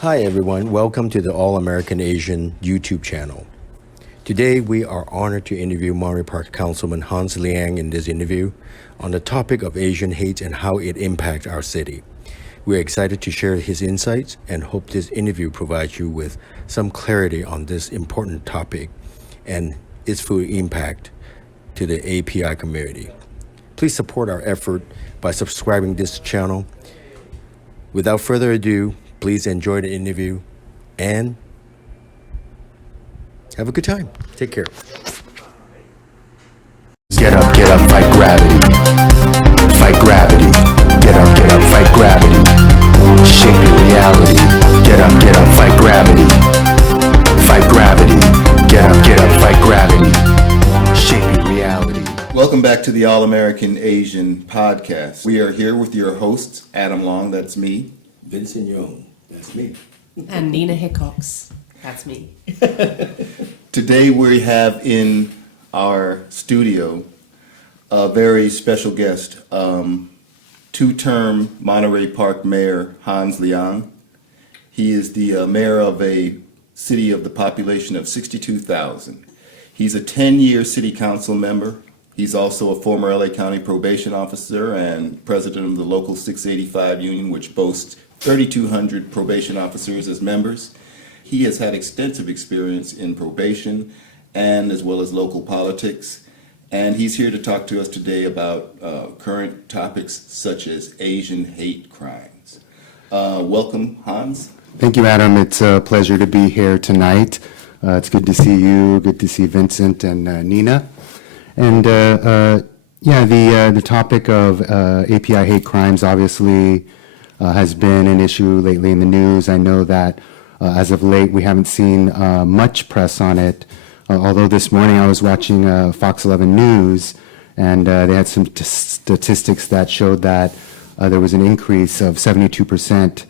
Hi everyone, welcome to the All American Asian YouTube channel. Today we are honored to interview Monterey Park Councilman Hans Liang in this interview on the topic of Asian hate and how it impacts our city. We're excited to share his insights and hope this interview provides you with some clarity on this important topic and its full impact to the API community. Please support our effort by subscribing to this channel. Without further ado, please enjoy the interview and have a good time. Take care. Get up, fight gravity. Fight gravity. Get up, fight gravity. Shape your reality. Get up, fight gravity. Fight gravity. Get up, fight gravity. Shape your reality. Welcome back to the All American Asian podcast. We are here with your hosts, Adam Long, that's me. Vincent Young, that's me. And Nina Hickox, that's me. Today we have in our studio a very special guest, two-term Monterey Park Mayor Hans Liang. He is the mayor of a city of the population of 62,000. He's a 10-year city council member. He's also a former LA County probation officer and president of the local 685 union, which boasts 3,200 probation officers as members. He has had extensive experience in probation and as well as local politics. And he's here to talk to us today about current topics such as Asian hate crimes. Welcome, Hans. Thank you, Adam. It's a pleasure to be here tonight. It's good to see you, good to see Vincent and Nina. And the topic of API hate crimes obviously has been an issue lately in the news. I know that as of late we haven't seen much press on it, although this morning I was watching Fox 11 News and they had some statistics that showed that there was an increase of 72%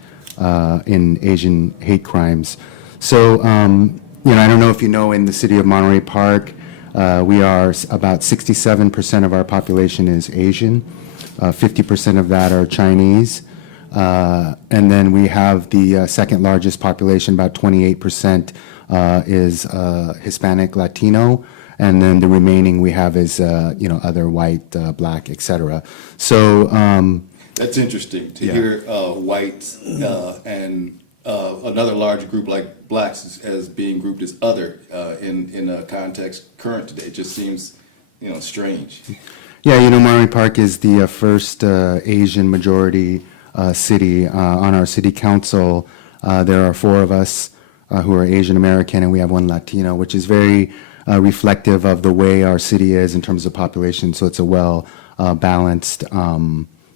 in Asian hate crimes. So, I don't know if you know, in the city of Monterey Park, we are about 67% of our population is Asian, 50% of that are Chinese. And then we have the second largest population, about 28% is Hispanic, Latino, and then the remaining we have is other white, black, etc. So That's interesting to hear whites and another large group like blacks as being grouped as other in a context current today. It just seems strange. Yeah, Monterey Park is the first Asian majority city. On our city council, there are 4 of us who are Asian American, and we have 1 Latino, which is very reflective of the way our city is in terms of population. So it's a well balanced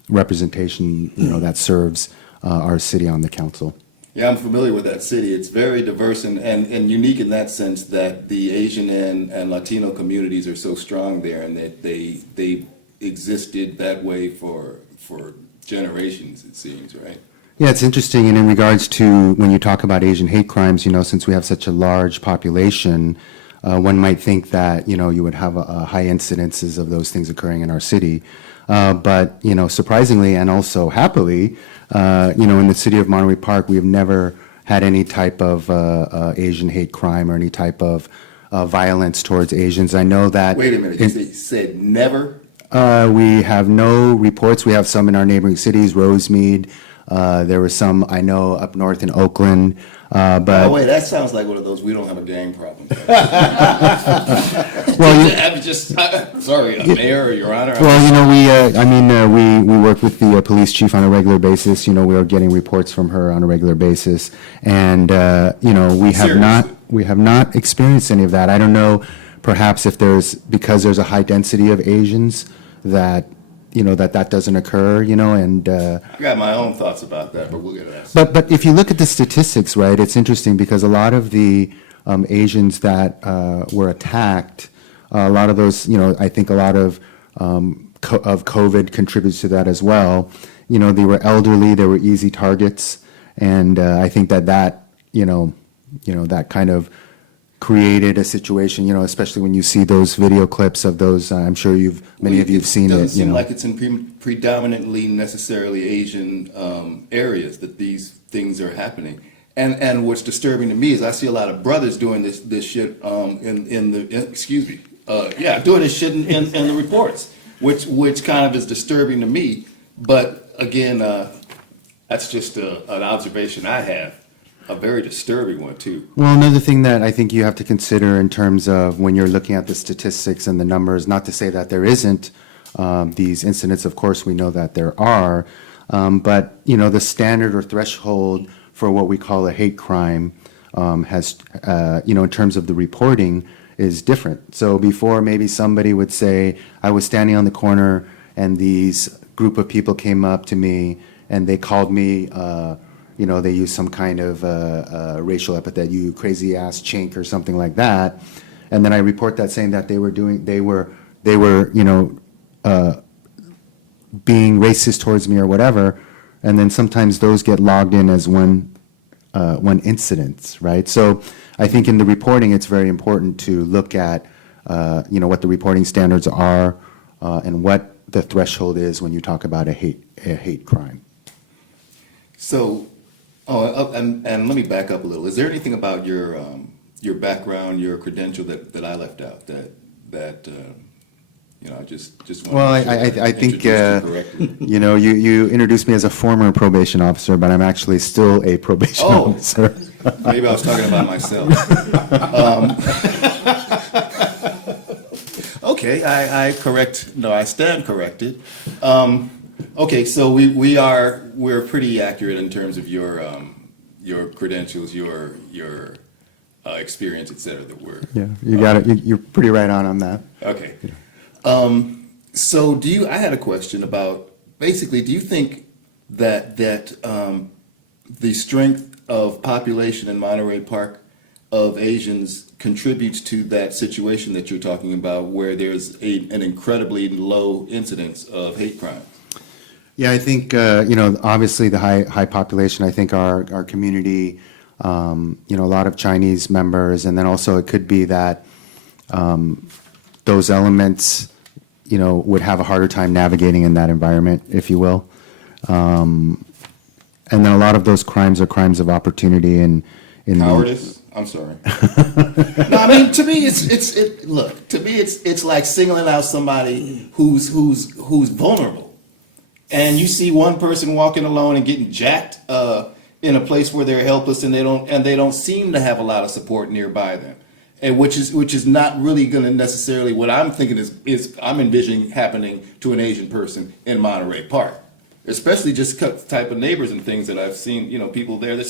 representation, that serves our city on the council. Yeah, I'm familiar with that city. It's very diverse and unique in that sense that the Asian and Latino communities are so strong there, and that they existed that way for generations, it seems, right? Yeah, it's interesting. And in regards to when you talk about Asian hate crimes, since we have such a large population, one might think that, you would have a high incidences of those things occurring in our city. But, surprisingly and also happily, in the city of Monterey Park, we have never had any type of Asian hate crime or any type of violence towards Asians. I know that... Wait a minute, you said never? We have no reports. We have some in our neighboring cities, Rosemead. There were some, I know, up north in Oakland. But wait, that sounds like one of those we don't have a gang problem. Well, I'm just sorry, Mayor or Your Honor. Well, we work with the police chief on a regular basis. We are getting reports from her on a regular basis, and we have not experienced any of that. I don't know, perhaps if because there's a high density of Asians that that doesn't occur, and I got my own thoughts about that, but we'll get to that. But if you look at the statistics, right, it's interesting because a lot of the Asians that were attacked, a lot of those, I think a lot of COVID contributes to that as well. They were elderly, they were easy targets, and I think that that kind of created a situation, especially when you see those video clips of those. I'm sure many of you have seen it. It doesn't seem like it's in predominantly necessarily Asian areas that these things are happening. And what's disturbing to me is I see a lot of brothers doing this shit excuse me, doing this shit in the reports, which kind of is disturbing to me. But again, that's just an observation I have, a very disturbing one too. Well, another thing that I think you have to consider in terms of when you're looking at the statistics and the numbers, not to say that there isn't these incidents, of course we know that there are, but you know, the standard or threshold for what we call a hate crime has, you know, in terms of the reporting is different. So before maybe somebody would say, I was standing on the corner and these group of people came up to me and they called me, you know, they used some kind of racial epithet, you crazy ass chink or something like that. And then I report that saying that they were, you know, being racist towards me or whatever. And then sometimes those get logged in as one incident, right? So I think in the reporting, it's very important to look at, you know, what the reporting standards are and what the threshold is when you talk about a hate crime. So, and let me back up a little. Is there anything about your background, your credential that I left out that you know, I just want Well, to make sure I think, you correctly. you know, you introduced me as a former probation officer, but I'm actually still a probation Oh. officer. Maybe I was talking about myself. Okay, I stand corrected. Okay, so we're pretty accurate in terms of your credentials, your experience, et cetera, that we're. Yeah, you got it. You're pretty right on that. Okay. So I had a question about, basically, do you think that the strength of population in Monterey Park of Asians contributes to that situation that you're talking about, where there's an incredibly low incidence of hate crime? Yeah, I think, you know, obviously the high population, I think our community, you know, a lot of Chinese members, and then also it could be that those elements, you know, would have a harder time navigating in that environment, if you will. And then a lot of those crimes are crimes of opportunity and in Cowardice? I'm sorry. No, I mean, to me, it's like singling out somebody who's vulnerable, and you see one person walking alone and getting jacked in a place where they're helpless, and they don't seem to have a lot of support nearby them, and which is not really going to necessarily what I'm thinking is I'm envisioning happening to an Asian person in Monterey Park, especially just type of neighbors and things that I've seen. You know, people there.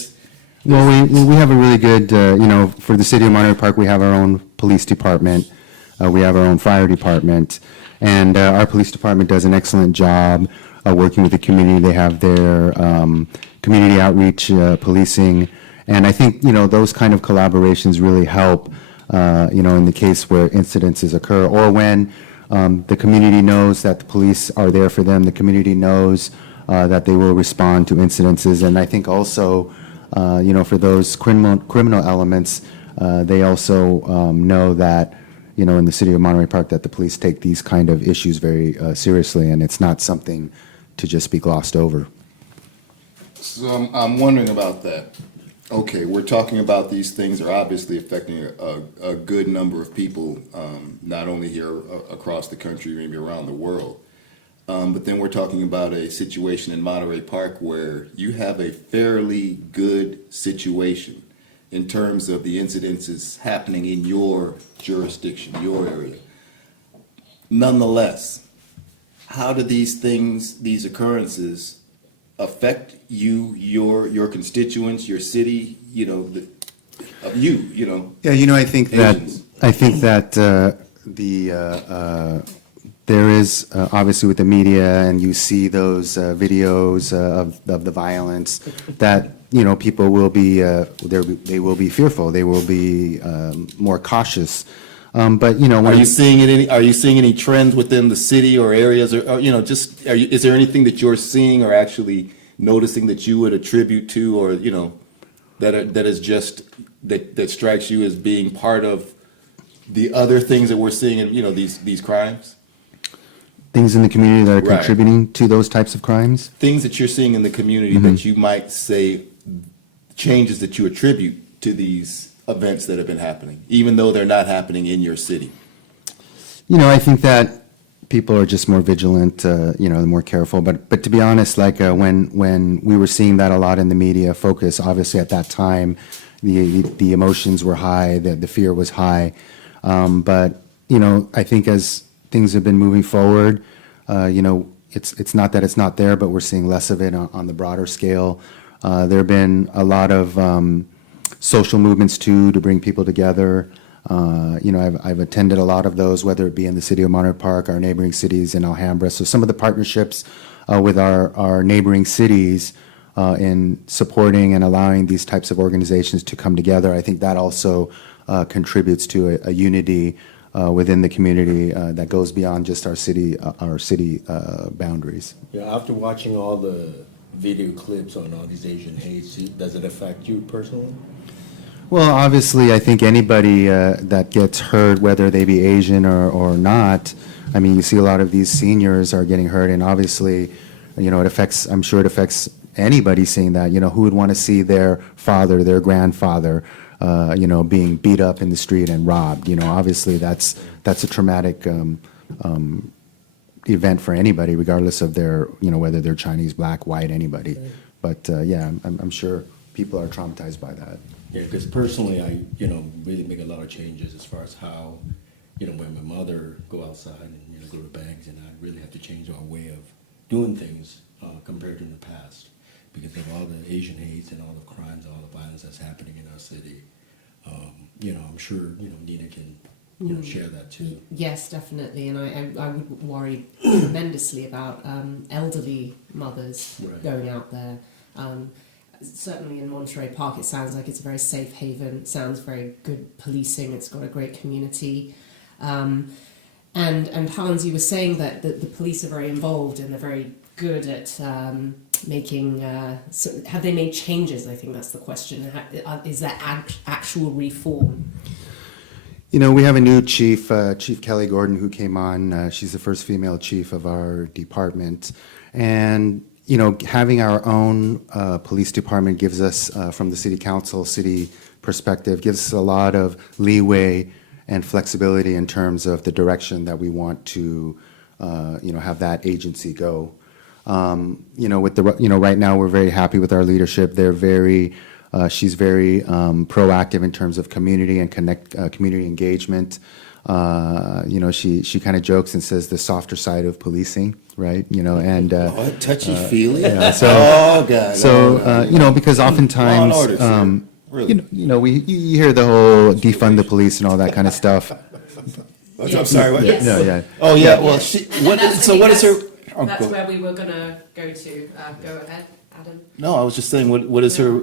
Well, we have a really good, you know, for the city of Monterey Park, we have our own police department. We have our own fire department. And our police department does an excellent job working with the community. They have their community outreach policing. And I think, you know, those kind of collaborations really help, you know, in the case where incidences occur, or when the community knows that the police are there for them. The community knows that they will respond to incidences. And I think also, you know, for those criminal elements, they also know that, you know, in the city of Monterey Park, that the police take these kind of issues very seriously, and it's not something to just be glossed over. So I'm wondering about that. Okay, we're talking about these things are obviously affecting a good number of people, not only here across the country, maybe around the world. But then we're talking about a situation in Monterey Park where you have a fairly good situation in terms of the incidences happening in your jurisdiction, your area. Nonetheless, how do these occurrences affect you, your constituents, your city, you know, you know? Yeah, you know, I think Asians. that there is obviously with the media, and you see those videos of the violence, that, you know, people will be they will be fearful, they will be more cautious. But you know, Are you seeing any trends within the city or areas, or you know, just is there anything that you're seeing or actually noticing that you would attribute to, or you know, that is just that strikes you as being part of the other things that we're seeing in, you know, these crimes? things in the community that are Right. contributing to those types of crimes? Things that you're seeing in the community that you might say changes that you attribute to these events that have been happening, even though they're not happening in your city? I think that people are just more vigilant, more careful. But to be honest, like when we were seeing that a lot in the media focus, obviously at that time, the emotions were high, the fear was high. But I think as things have been moving forward, it's not that it's not there, but we're seeing less of it on the broader scale. There have been a lot of social movements too to bring people together. I've attended a lot of those, whether it be in the city of Monterey Park, our neighboring cities in Alhambra. So some of the partnerships with our neighboring cities in supporting and allowing these types of organizations to come together, I think that also contributes to a unity within the community that goes beyond just our city boundaries. Yeah, after watching all the video clips on all these Asian hates, does it affect you personally? Well, obviously, I think anybody that gets hurt, whether they be Asian or not, I mean, you see a lot of these seniors are getting hurt, and obviously, I'm sure it affects anybody seeing that. Who would want to see their father, their grandfather, being beat up in the street and robbed? Obviously, that's a traumatic event for anybody, regardless of their, whether they're Chinese, black, white, anybody. But I'm sure people are traumatized by that. Yeah, because personally, I, really make a lot of changes as far as how, when my mother go outside and, go to banks, and I really have to change our way of doing things compared to in the past because of all the Asian hates and all the crimes, all the violence that's happening in our city. I'm sure, Nina can, share that too. Yes, definitely. And I would worry tremendously about elderly mothers going out there. Certainly in Monterey Park, it sounds like it's a very safe haven. It sounds very good policing. It's got a great community. And Hans, you were saying that the police are very involved and they're very good at making. So have they made changes? I think that's the question. Is that actual reform? We have a new chief, Chief Kelly Gordon, who came on. She's the first female chief of our department, and having our own police department gives us, from the city council, city perspective, gives us a lot of leeway and flexibility in terms of the direction that we want to, have that agency go. Right now we're very happy with our leadership. She's very proactive in terms of community and community engagement. She kind of jokes and says the softer side of policing, right? Touchy-feely? So, God. So, because oftentimes, Law and order, sir. Really? you hear the whole defund the police and all that kind of stuff. I'm sorry, what? Yes. No, yeah. Oh, yeah, well, what is her... Oh, That's go- where we were going to go to. Go ahead, Adam. No, I was just saying, what is her,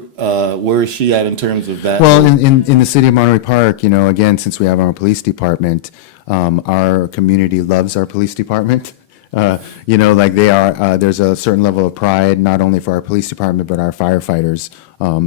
where is she at in terms of that? Well, in the city of Monterey Park, again, since we have our police department, our community loves our police department. Like they are, there's a certain level of pride, not only for our police department, but our firefighters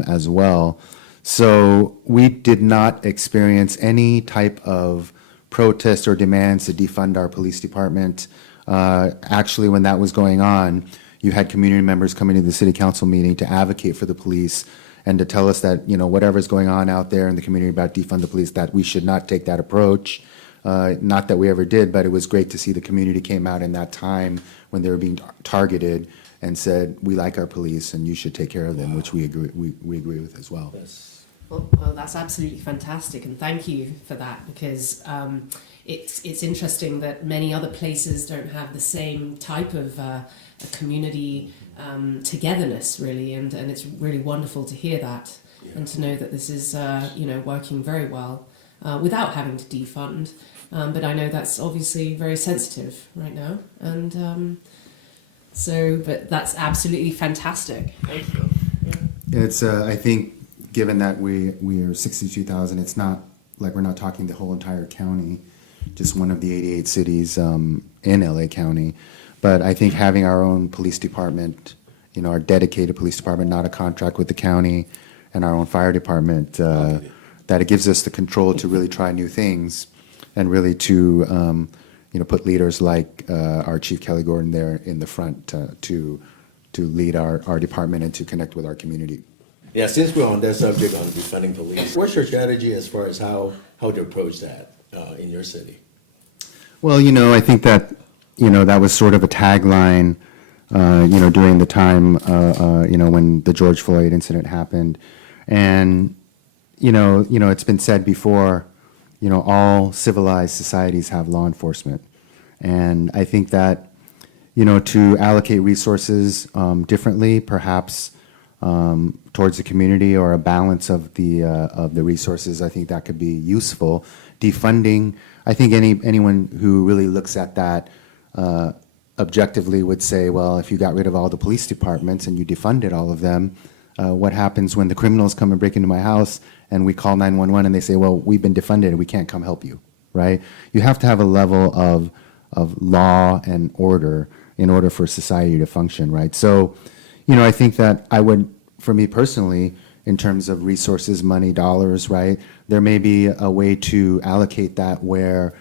as well. So we did not experience any type of protest or demands to defund our police department. Actually, when that was going on, you had community members coming to the city council meeting to advocate for the police and to tell us that, whatever's going on out there in the community about defund the police, that we should not take that approach. Not that we ever did, but it was great to see the community came out in that time when they were being targeted and said, we like our police and you should take care of them, which we agree with as well. Yes. Well, that's absolutely fantastic, and thank you for that, because it's interesting that many other places don't have the same type of a community togetherness, really, and it's really wonderful to hear that and to know that this is working very well without having to defund. But I know that's obviously very sensitive right now, and but that's absolutely fantastic. Thank you. Yeah. It's, I think, given that we are 62,000, it's not like we're not talking the whole entire county, just one of the 88 cities in LA County. But I think having our own police department, our dedicated police department, not a contract with the county, and our own fire department, that it gives us the control to really try new things and really to, put leaders like our Chief Kelly Gordon there in the front to lead our department and to connect with our community. Yeah, since we're on that subject on defunding police, what's your strategy as far as how to approach that in your city? Well, I think that, that was sort of a tagline, during the time, when the George Floyd incident happened. And, it's been said before, all civilized societies have law enforcement. And I think that, to allocate resources differently, perhaps towards the community or a balance of the resources, I think that could be useful. Defunding, I think anyone who really looks at that objectively would say, well, if you got rid of all the police departments and you defunded all of them, what happens when the criminals come and break into my house and we call 911 and they say, well, we've been defunded and we can't come help you, right? You have to have a level of law and order in order for society to function, right? So, I think that I would, for me personally, in terms of resources, money, dollars, right, there may be a way to allocate that where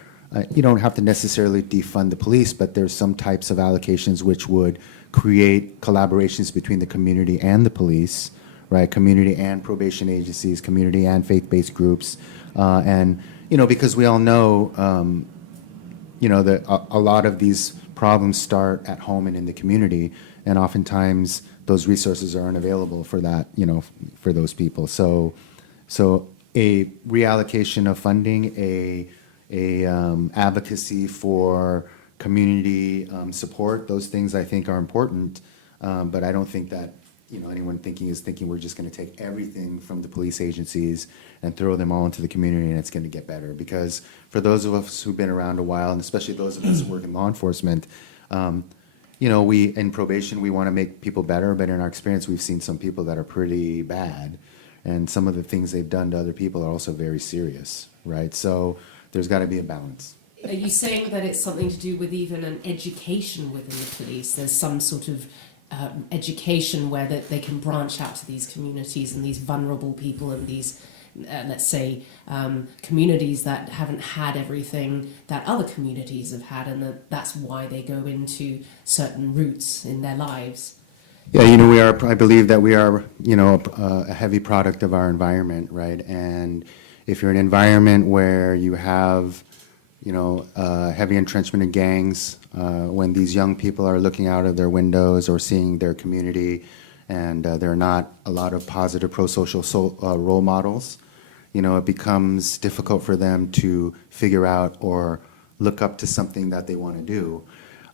you don't have to necessarily defund the police, but there's some types of allocations which would create collaborations between the community and the police, right? Community and probation agencies, community and faith-based groups, and because we all know, that a lot of these problems start at home and in the community, and oftentimes those resources are unavailable for that, for those people. So a reallocation of funding, a advocacy for community support, those things I think are important, but I don't think that anyone is thinking we're just going to take everything from the police agencies and throw them all into the community and it's going to get better. Because for those of us who've been around a while, and especially those of us who work in law enforcement, we in probation we want to make people better, but in our experience we've seen some people that are pretty bad, and some of the things they've done to other people are also very serious, right? So there's got to be a balance. Are you saying that it's something to do with even an education within the police? There's some sort of education where that they can branch out to these communities and these vulnerable people and these, let's say, communities that haven't had everything that other communities have had, and that's why they go into certain routes in their lives. Yeah, I believe that we are, a heavy product of our environment, right? And if you're in an environment where you have, heavy entrenchment in gangs, when these young people are looking out of their windows or seeing their community, and there are not a lot of positive pro-social role models, it becomes difficult for them to figure out or look up to something that they want to do.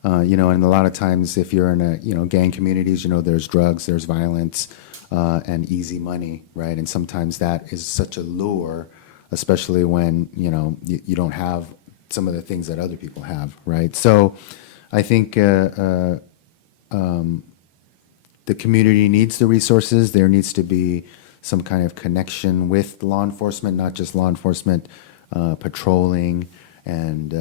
And a lot of times if you're in a, gang communities, there's drugs, there's violence, and easy money, right? And sometimes that is such a lure, especially when, you don't have some of the things that other people have, right? So I think the community needs the resources. There needs to be some kind of connection with law enforcement, not just law enforcement patrolling and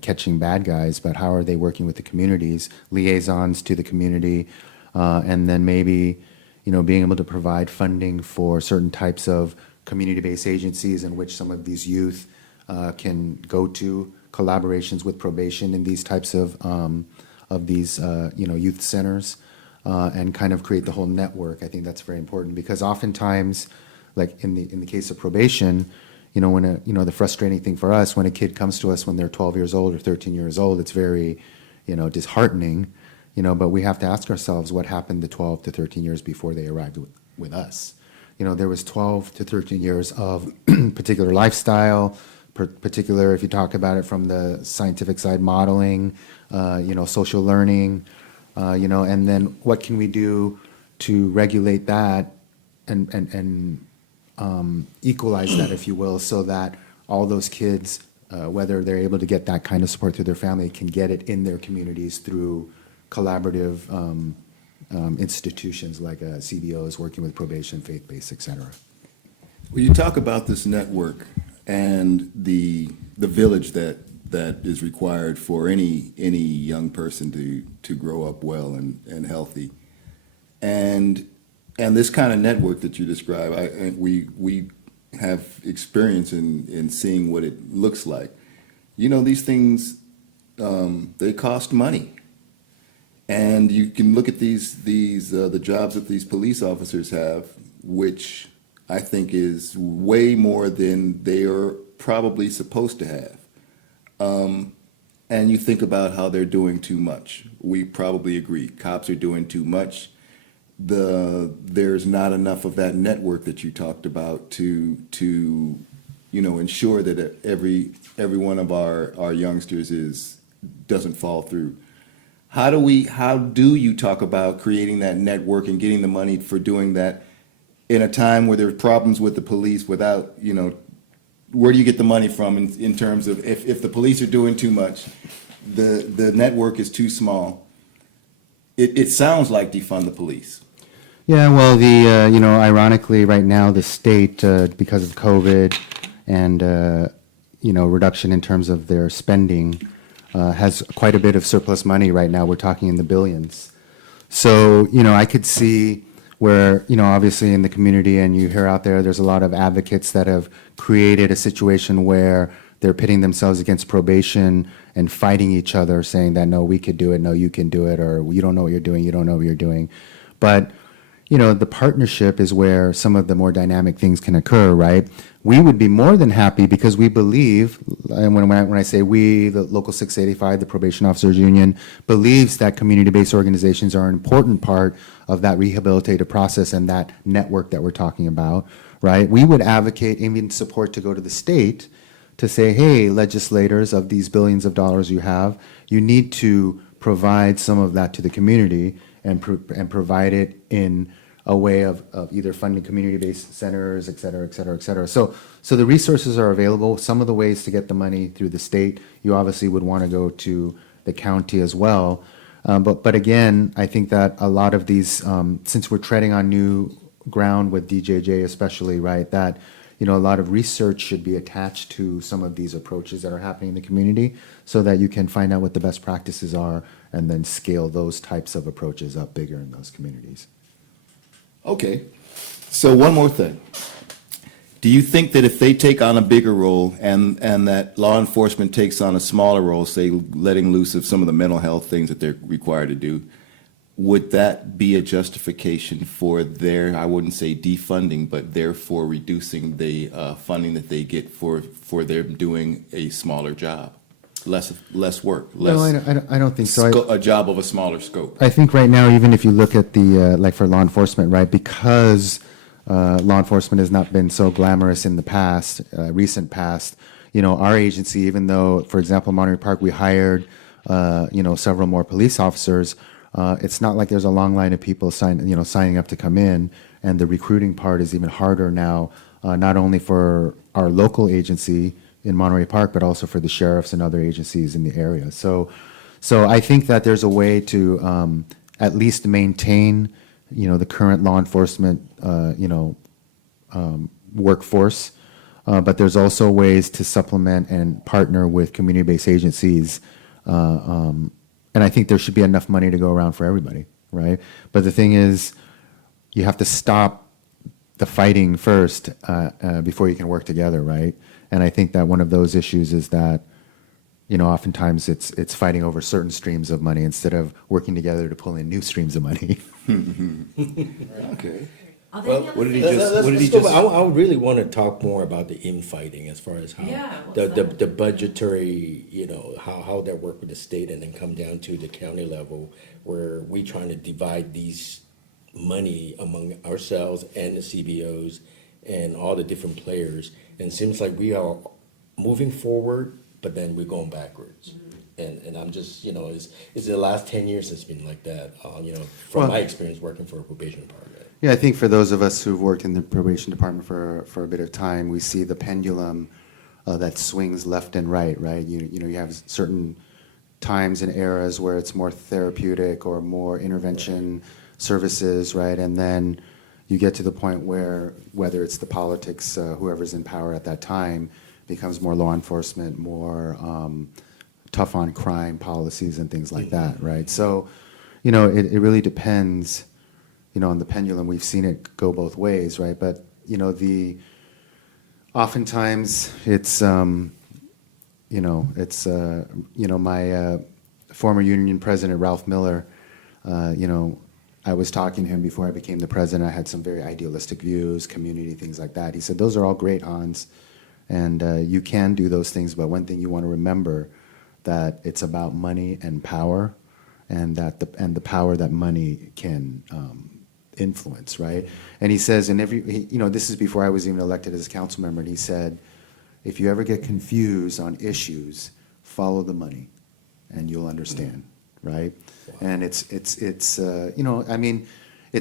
catching bad guys, but how are they working with the communities, liaisons to the community, and then maybe being able to provide funding for certain types of community-based agencies in which some of these youth can go to, collaborations with probation in these types of these youth centers, and kind of create the whole network. I think that's very important, because oftentimes, like in the case of probation, when the frustrating thing for us, when a kid comes to us when they're 12 years old or 13 years old, it's very disheartening, but we have to ask ourselves what happened the 12 to 13 years before they arrived with us. There was 12 to 13 years of particular lifestyle, particular, if you talk about it from the scientific side, modeling, social learning, and then what can we do to regulate that and equalize that, if you will, so that all those kids, whether they're able to get that kind of support through their family, can get it in their communities through collaborative institutions like CBOs working with probation, faith-based, et cetera. Well, you talk about this network and the village that is required for any young person to grow up well and healthy, and this kind of network that you describe, we have experience in seeing what it looks like. These things, they cost money, And you can look at the jobs that these police officers have, which I think is way more than they are probably supposed to have. And you think about how they're doing too much. We probably agree. Cops are doing too much. There's not enough of that network that you talked about to ensure that every one of our youngsters doesn't fall through. How do you talk about creating that network and getting the money for doing that in a time where there are problems with the police without, where do you get the money from in terms of if the police are doing too much, the network is too small? It sounds like defund the police. Yeah, well, ironically, right now, the state, because of COVID and, reduction in terms of their spending, has quite a bit of surplus money right now. We're talking in the billions. So, I could see where, obviously in the community, and you hear out there's a lot of advocates that have created a situation where they're pitting themselves against probation and fighting each other, saying that, no, we could do it, no, you can do it, or you don't know what you're doing, you don't know what you're doing. But the partnership is where some of the more dynamic things can occur, right? We would be more than happy because we believe, and when I say we, the Local 685, the Probation Officers Union, believes that community-based organizations are an important part of that rehabilitative process and that network that we're talking about, right? We would advocate, even support to go to the state to say, hey, legislators of these billions of dollars you have, you need to provide some of that to the community and provide it in a way of either funding community-based centers, et cetera, et cetera, et cetera. So the resources are available. Some of the ways to get the money through the state, you obviously would want to go to the county as well. But again, I think that a lot of these, since we're treading on new ground with DJJ especially, right, that a lot of research should be attached to some of these approaches that are happening in the community so that you can find out what the best practices are and then scale those types of approaches up bigger in those communities. Okay. So one more thing. Do you think that if they take on a bigger role and that law enforcement takes on a smaller role, say letting loose of some of the mental health things that they're required to do, would that be a justification for their, I wouldn't say defunding, but therefore reducing the funding that they get for them doing a smaller job? Less work, No, I don't think so. A job of a smaller scope. I think right now, even if you look at the, like for law enforcement, right, because law enforcement has not been so glamorous in the past, recent past, our agency, even though, for example, Monterey Park, we hired, several more police officers, it's not like there's a long line of people signing up to come in, and the recruiting part is even harder now, not only for our local agency in Monterey Park, but also for the sheriffs and other agencies in the area. So I think that there's a way to at least maintain, the current law enforcement, workforce, but there's also ways to supplement and partner with community-based agencies, and I think there should be enough money to go around for everybody, right? But the thing is, you have to stop the fighting first before you can work together, right? And I think that one of those issues is that, oftentimes it's fighting over certain streams of money instead of working together to pull in new streams of money. Okay. Are there any What other did he things- just? What did he just? I really want to talk more about the infighting as far as how Yeah, what's the budgetary, how that work with the state, and then come down to the county level where we trying to divide these money among ourselves and the CBOs and all the different players. And it seems like we are moving forward, but then we're going backwards. And I'm just, it's the last 10 years it's been like that, from Well- my experience working for a probation department. Yeah, I think for those of us who've worked in the probation department for a bit of time, we see the pendulum that swings left and right, right? You have certain times and eras where it's more therapeutic or more intervention services, right? And then you get to the point where, whether it's the politics, whoever's in power at that time, becomes more law enforcement, more tough on crime policies and things like that, right? So, it really depends, on the pendulum. We've seen it go both ways, right? But, oftentimes it's, my former union president, Ralph Miller, I was talking to him before I became the president. I had some very idealistic views, community, things like that. He said, those are all great, Hans, and you can do those things, but one thing you want to remember, that it's about money and power, and that the power that money can influence, right? And he says, this is before I was even elected as a council member, and he said, if you ever get confused on issues, follow the money, and you'll understand, right? And it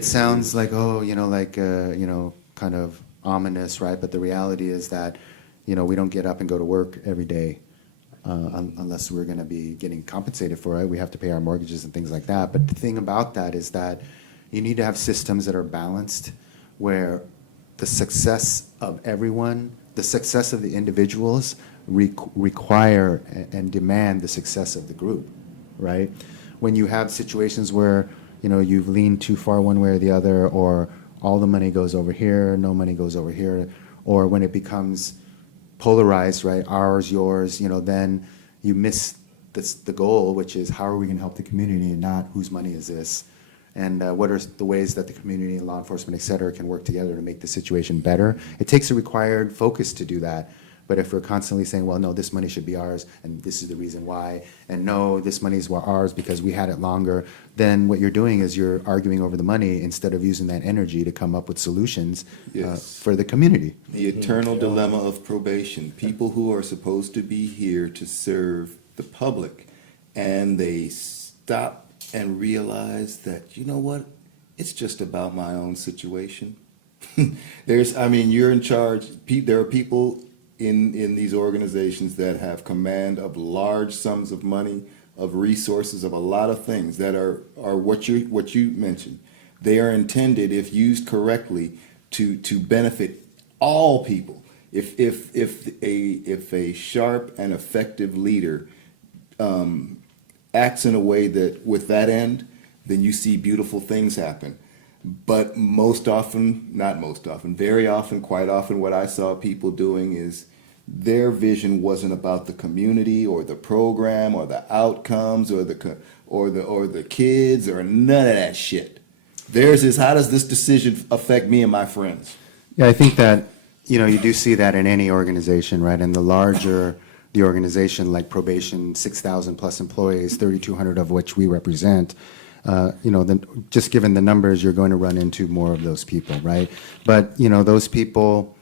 sounds like, kind of ominous, right? But the reality is that, we don't get up and go to work every day unless we're going to be getting compensated for it. We have to pay our mortgages and things like that. But the thing about that is that you need to have systems that are balanced, where the success of everyone, the success of the individuals require and demand the success of the group, right? When you have situations where, you've leaned too far one way or the other, or all the money goes over here, no money goes over here, or when it becomes polarized, right, ours, yours, then you miss the goal, which is how are we going to help the community, and not whose money is this, and what are the ways that the community and law enforcement, et cetera, can work together to make the situation better. It takes a required focus to do that. But if we're constantly saying, well, no, this money should be ours, and this is the reason why, and no, this money is ours because we had it longer, then what you're doing is you're arguing over the money instead of using that energy to come up with solutions for the community. The eternal dilemma of probation. People who are supposed to be here to serve the public, and they stop and realize that, you know what, it's just about my own situation. You're in charge. There are people in these organizations that have command of large sums of money, of resources, of a lot of things that are what you mentioned. They are intended, if used correctly, to benefit all people. If a sharp and effective leader acts in a way that with that end, then you see beautiful things happen. But very often, quite often, what I saw people doing is their vision wasn't about the community or the program or the outcomes or the kids or none of that shit. Theirs is, how does this decision affect me and my friends? Yeah, I think that, you do see that in any organization, right? And the larger the organization, like probation, 6,000 plus employees, 3,200 of which we represent, then just given the numbers, you're going to run into more of those people, right? But, those people,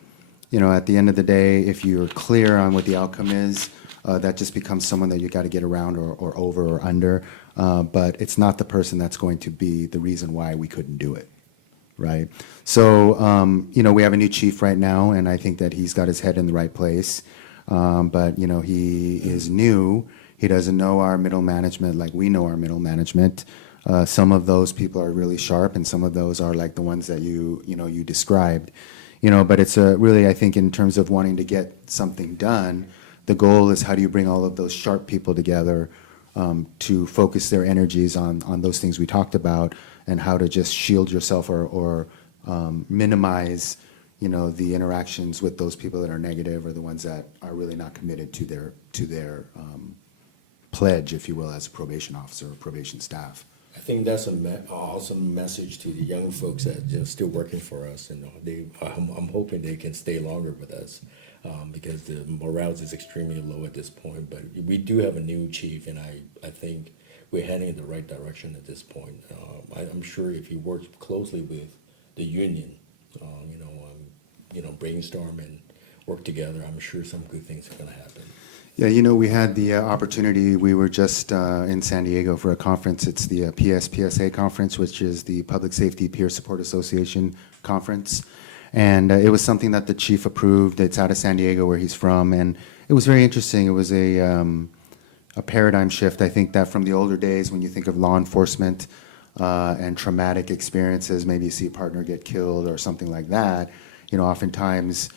at the end of the day, if you're clear on what the outcome is, that just becomes someone that you got to get around or over or under. But it's not the person that's going to be the reason why we couldn't do it, right? So, we have a new chief right now, and I think that he's got his head in the right place. But, he is new. He doesn't know our middle management like we know our middle management. Some of those people are really sharp, and some of those are like the ones that you described. But it's really, I think, in terms of wanting to get something done, the goal is how do you bring all of those sharp people together to focus their energies on those things we talked about, and how to just shield yourself or minimize, the interactions with those people that are negative, or the ones that are really not committed to their pledge, if you will, as a probation officer or probation staff. I think that's an awesome message to the young folks that are still working for us, and I'm hoping they can stay longer with us because the morale is extremely low at this point. But we do have a new chief, and I think we're heading in the right direction at this point. I'm sure if he works closely with the union, brainstorm and work together, I'm sure some good things are going to happen. Yeah, we had the opportunity. We were just in San Diego for a conference. It's the PSPSA conference, which is the Public Safety Peer Support Association conference. And it was something that the chief approved. It's out of San Diego, where he's from. And it was very interesting. It was a paradigm shift. I think that from the older days, when you think of law enforcement and traumatic experiences, maybe you see a partner get killed or something like that, oftentimes,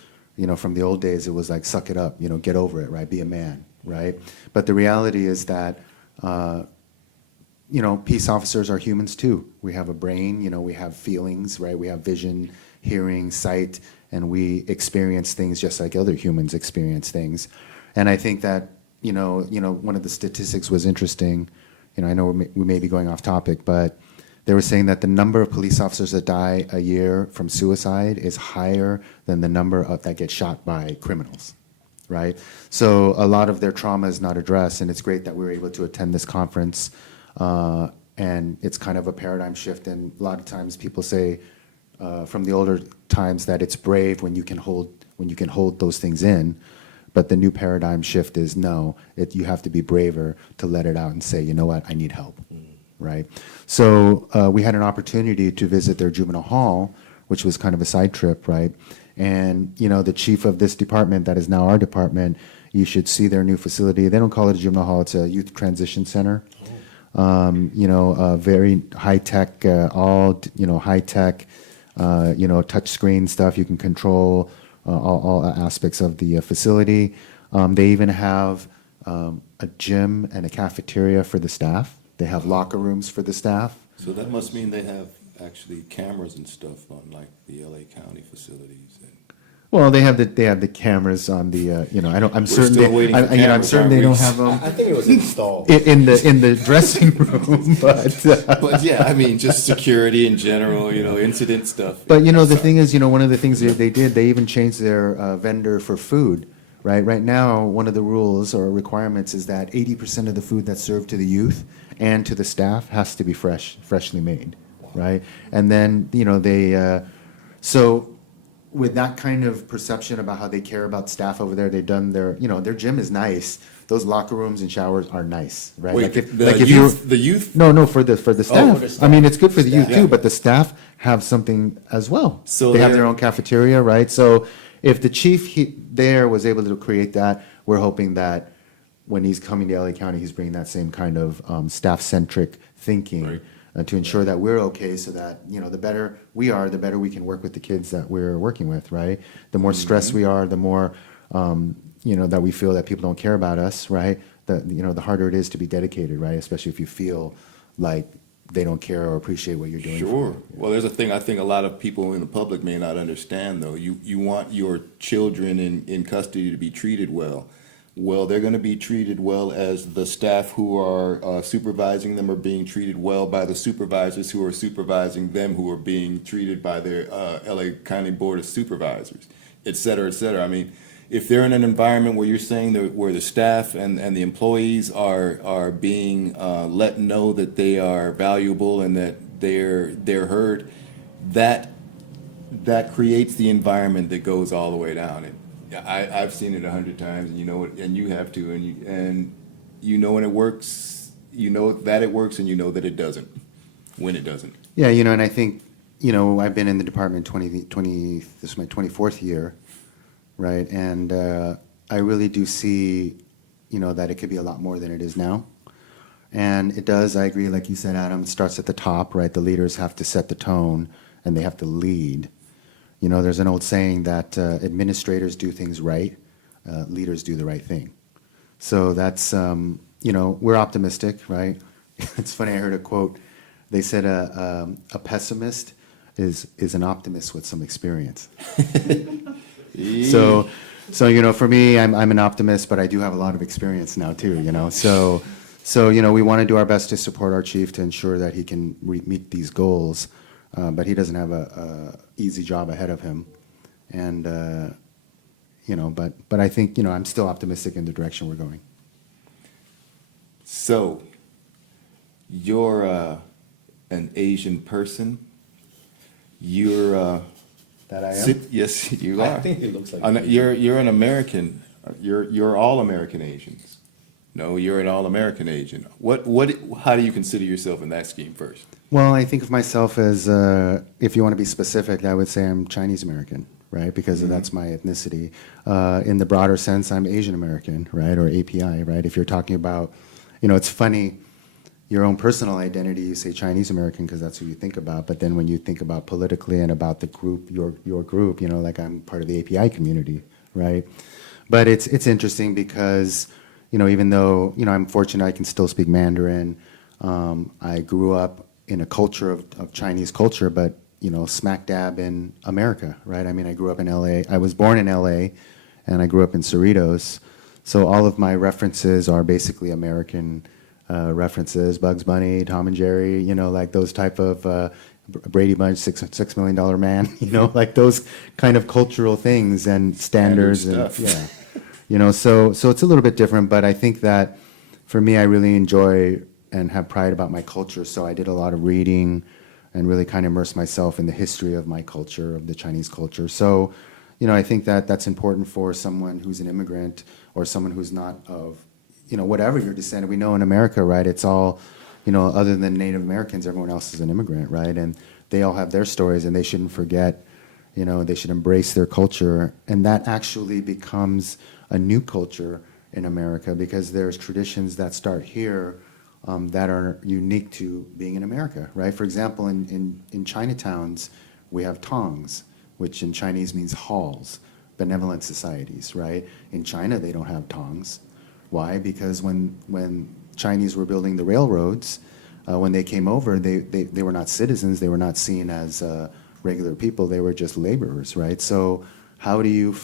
from the old days, it was like, suck it up, get over it, right? Be a man, right? But the reality is that, peace officers are humans too. We have a brain, we have feelings, right? We have vision, hearing, sight, and we experience things just like other humans experience things. And I think that, one of the statistics was interesting. I know we may be going off topic, but they were saying that the number of police officers that die a year from suicide is higher than the number that get shot by criminals, right? So a lot of their trauma is not addressed, and it's great that we were able to attend this conference. And it's kind of a paradigm shift, and a lot of times people say from the older times that it's brave when you can hold those things in. But the new paradigm shift is no, you have to be braver to let it out and say, you know what, I need help, right? So we had an opportunity to visit their juvenile hall, which was kind of a side trip, right? And the chief of this department, that is now our department, you should see their new facility. They don't call it a juvenile hall; it's a youth transition center. Very high tech, all high tech, touch screen stuff. You can control all aspects of the facility. They even have a gym and a cafeteria for the staff. They have locker rooms for the staff. So that must mean they have actually cameras and stuff on like the LA County facilities. Well, they have the cameras on the I'm certain still waiting for I'm cameras, certain they aren't we? don't have them I think it was installed. in the dressing room, but. But yeah, I mean, just security in general, incident stuff. But the thing is, one of the things they did, they even changed their vendor for food, right? Right now, one of the rules or requirements is that 80% of the food that's served to the youth and to the staff has to be freshly made, right? And then, so with that kind of perception about how they care about staff over there, they've done their gym is nice. Those locker rooms and showers are nice, right? Wait, if the youth? No, for the staff. the staff. I mean, it's good for the youth Staff. too, Yeah. but the staff have something as well. So they have they're- their own cafeteria, right? So if the chief there was able to create that, we're hoping that when he's coming to LA County, he's bringing that same kind of staff-centric thinking Right. to ensure that we're okay, so that the better we are, the better we can work with the kids that we're working with, right? The more stressed we are, the more that we feel that people don't care about us, right? The harder it is to be dedicated, right? Especially if you feel like they don't care or appreciate what you're doing. Sure. Well, there's a thing I think a lot of people in the public may not understand, though. You want your children in custody to be treated well. Well, they're going to be treated well as the staff who are supervising them are being treated well by the supervisors who are supervising them, who are being treated by their LA County Board of Supervisors, et cetera, et cetera. I mean, if they're in an environment where you're saying that where the staff and the employees are being let know that they are valuable and that they're heard, that creates the environment that goes all the way down. And I've seen it 100 times, and and you have to, and when it works, that it works, and that it doesn't when it doesn't. Yeah, and I think, I've been in the department 20, this is my 24th year, right? And I really do see, that it could be a lot more than it is now. And it does, I agree, like you said, Adam, it starts at the top, right? The leaders have to set the tone, and they have to lead. There's an old saying that administrators do things right, leaders do the right thing. So that's, we're optimistic, right? It's funny, I heard a quote. They said a pessimist is an optimist with some experience. So for me, I'm an optimist, but I do have a lot of experience now too, So we want to do our best to support our chief to ensure that he can meet these goals. But he doesn't have a easy job ahead of him, and but I think I'm still optimistic in the direction we're going. So, you're an Asian person. You're That I am. yes, you are. I think it looks like You're an American. You're all American Asians. No, you're an all American Asian. How do you consider yourself in that scheme first? Well, I think of myself as, if you want to be specific, I would say I'm Chinese American, right? Because that's my ethnicity. In the broader sense, I'm Asian American, right? Or API, right? If you're talking about, it's funny, your own personal identity, you say Chinese American because that's who you think about. But then when you think about politically and about the group, your group, like I'm part of the API community, right? But it's interesting because, even though, I'm fortunate I can still speak Mandarin, I grew up in a culture of Chinese culture, but smack dab in America, right? I mean, I grew up in LA. I was born in LA, and I grew up in Cerritos. So all of my references are basically American references, Bugs Bunny, Tom and Jerry, like those type of Brady Bunch, $6 million man, like those kind of cultural things and standards and stuff. yeah, so it's a little bit different, but I think that for me, I really enjoy and have pride about my culture. So I did a lot of reading and really kind of immerse myself in the history of my culture, of the Chinese culture. So, I think that that's important for someone who's an immigrant or someone who's not of, whatever your descent. We know in America, right, it's all, other than Native Americans, everyone else is an immigrant, right? And they all have their stories, and they shouldn't forget, they should embrace their culture. And that actually becomes a new culture in America because there's traditions that start here that are unique to being in America, right? For example, in Chinatowns, we have tongs, which in Chinese means halls, benevolent societies, right? In China, they don't have tongs. Why? Because when Chinese were building the railroads, when they came over, they were not citizens, they were not seen as regular people, they were just laborers, right? So how do you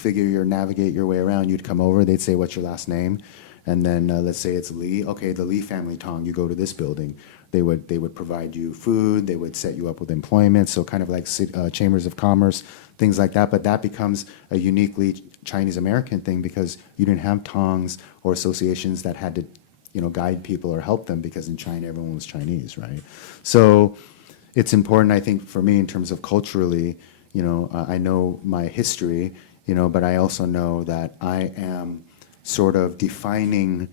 navigate your way around? You'd come over, they'd say, what's your last name? And then let's say it's Lee. Okay, the Lee family tong, you go to this building. They would provide you food, they would set you up with employment, so kind of like chambers of commerce, things like that. But that becomes a uniquely Chinese American thing because you didn't have tongs or associations that had to, guide people or help them because in China everyone was Chinese, right? So it's important, I think, for me in terms of culturally, I know my history, but I also know that I am sort of defining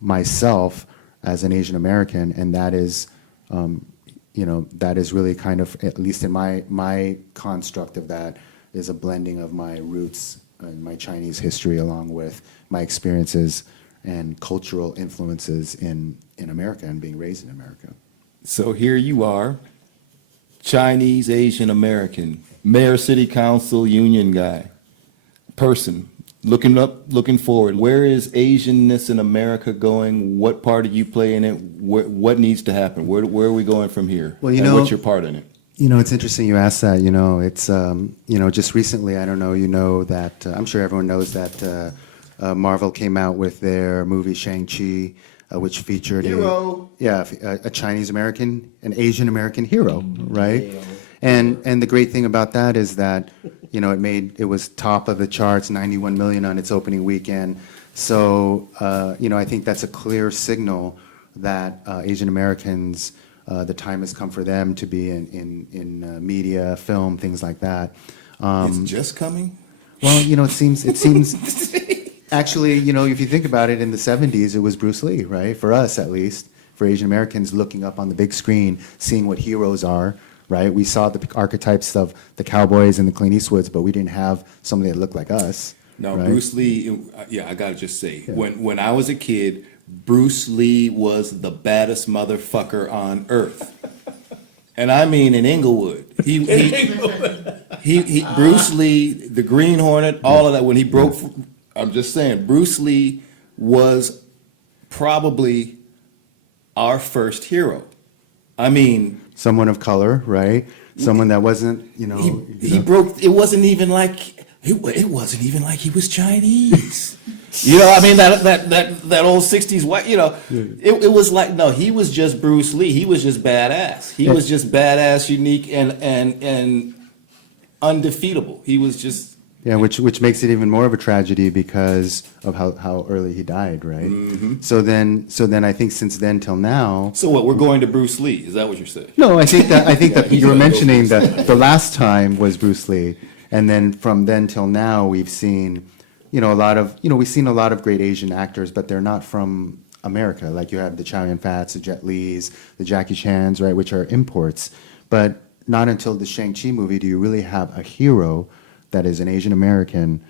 myself as an Asian American, and that is, that is really kind of, at least in my construct of that, is a blending of my roots and my Chinese history along with my experiences and cultural influences in America and being raised in America. So here you are, Chinese Asian American, mayor, city council, union guy, person, looking up, looking forward. Where is Asianness in America going? What part do you play in it? What needs to happen? Where are we going from here? Well, and what's your part in it? It's interesting you asked that. It's just recently, I don't know, that I'm sure everyone knows that Marvel came out with their movie Shang-Chi, which featured a Chinese American, an Asian American hero, right? And the great thing about that is that it was top of the charts, 91 million on its opening weekend. So I think that's a clear signal that Asian Americans, the time has come for them to be in media, film, things like that. It's just coming? Well, it seems actually, if you think about it, in the 70s, it was Bruce Lee, right? For us, at least, for Asian Americans looking up on the big screen, seeing what heroes are, right? We saw the archetypes of the cowboys and the Clint Eastwoods, but we didn't have somebody that looked like us. No, right? Bruce Lee, I gotta just say, when I was a kid, Bruce Lee was the baddest motherfucker on earth. And I mean in Inglewood. Bruce Lee, the Green Hornet, all of that, when he broke, I'm just saying, Bruce Lee was probably our first hero. I mean, someone of color, right? Someone that wasn't, he broke. It wasn't even like he was Chinese. I mean that old '60s white. It was like, no, he was just Bruce Lee. He was just badass. He was just badass, unique, and undefeatable. He was just. Yeah, which makes it even more of a tragedy because of how early he died, right? Mm-hmm. So then I think since then till now. So what? We're going to Bruce Lee? Is that what you're saying? No, I think that you were mentioning that the last time was Bruce Lee, and then from then till now we've seen, a lot of great Asian actors, but they're not from America. Like you have the Chow Yun-fats, the Jet Lis, the Jackie Chans, right, which are imports. But not until the Shang-Chi movie do you really have a hero that is an Asian American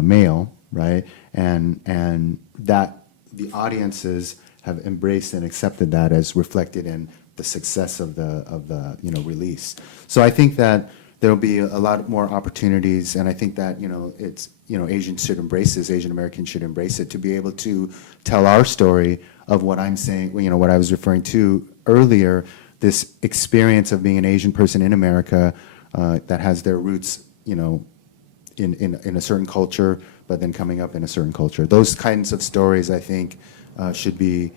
male, right? And that the audiences have embraced and accepted that as reflected in the success of the release. So I think that there'll be a lot more opportunities, and I think that Asians should embrace this. Asian Americans should embrace it to be able to tell our story of what I'm saying. What I was referring to earlier. This experience of being an Asian person in America that has their roots, in a certain culture, but then coming up in a certain culture. Those kinds of stories, I think, should be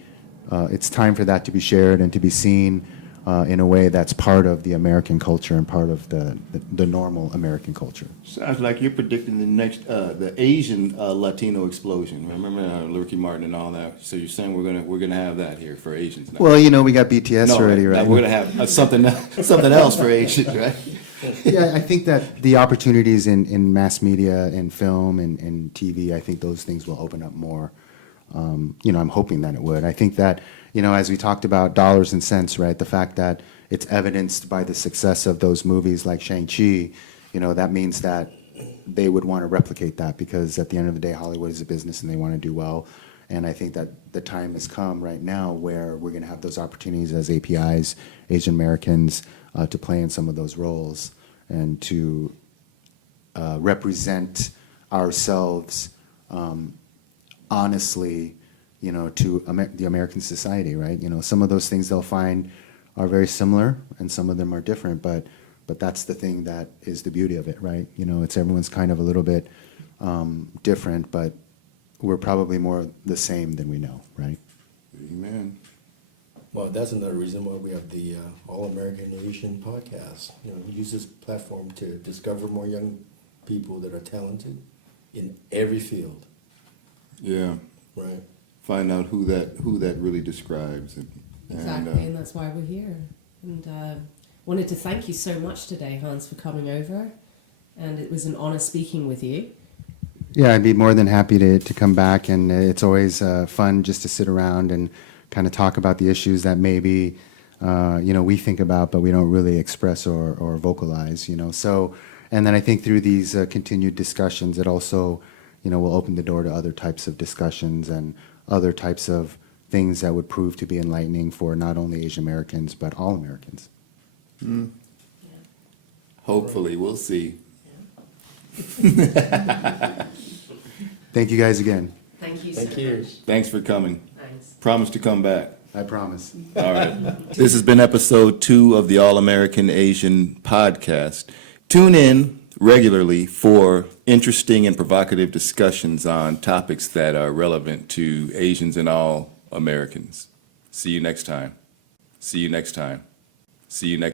it's time for that to be shared and to be seen in a way that's part of the American culture and part of the normal American culture. Sounds like you're predicting the next, the Asian Latino explosion. Remember Ricky Martin and all that? So you're saying we're gonna have that here for Asians now? Well, you know, we got BTS No, already, right? We're gonna have something else for Asians, right? Yeah, I think that the opportunities in mass media and film and TV, I think those things will open up more. You know, I'm hoping that it would. I think that, you know, as we talked about dollars and cents, right, the fact that it's evidenced by the success of those movies like Shang-Chi, you know, that means that they would want to replicate that, because at the end of the day, Hollywood is a business and they want to do well. And I think that the time has come right now where we're going to have those opportunities as APIs, Asian Americans, to play in some of those roles and to represent ourselves honestly, you know, to the American society, right? You know, some of those things they'll find are very similar and some of them are different, but that's the thing that is the beauty of it, right? You know, it's everyone's kind of a little bit different, but we're probably more the same than we know, right? Amen. Well, that's another reason why we have the All-American Asian podcast. You know, we use this platform to discover more young people that are talented in every field, Yeah. right? Find out who that really describes it. Exactly, and that's why we're here. And wanted to thank you so much today, Hans, for coming over. And it was an honor speaking with you. Yeah, I'd be more than happy to come back, and it's always fun just to sit around and kind of talk about the issues that maybe you know, we think about but we don't really express or vocalize, you know. So, and then I think through these continued discussions, it also, you know, will open the door to other types of discussions and other types of things that would prove to be enlightening for not only Asian Americans but all Americans. Hopefully, we'll see. Thank you guys again. Thank you Thank so you. much. Thanks for coming. Thanks. Promise to come back. I promise. All right. This has been episode 2 of the All-American Asian podcast. Tune in regularly for interesting and provocative discussions on topics that are relevant to Asians and all Americans. See you next time. See you next time. See you next